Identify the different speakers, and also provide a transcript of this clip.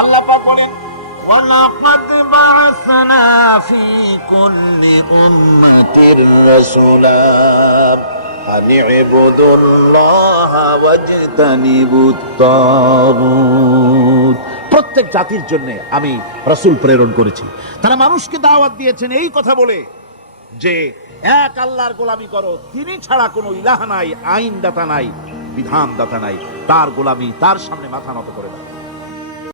Speaker 1: আল্লাহ পাক বলেন ولقد بعثنا في كل أمة رسولا أن اعبدوا الله واجتنبوا الطاغوت প্রত্যেক জাতির জন্য আমি রসুল প্রেরণ করেছি তারা মানুষকে দাওয়াত দিয়েছেন এই কথা বলে যে এক আল্লাহর গোলামি করো তিনি ছাড়া কোনো ইলাহা নাই আইন দাতা নাই বিধান দাতা নাই তার গোলামি তার সামনে মাথা নত করে দাও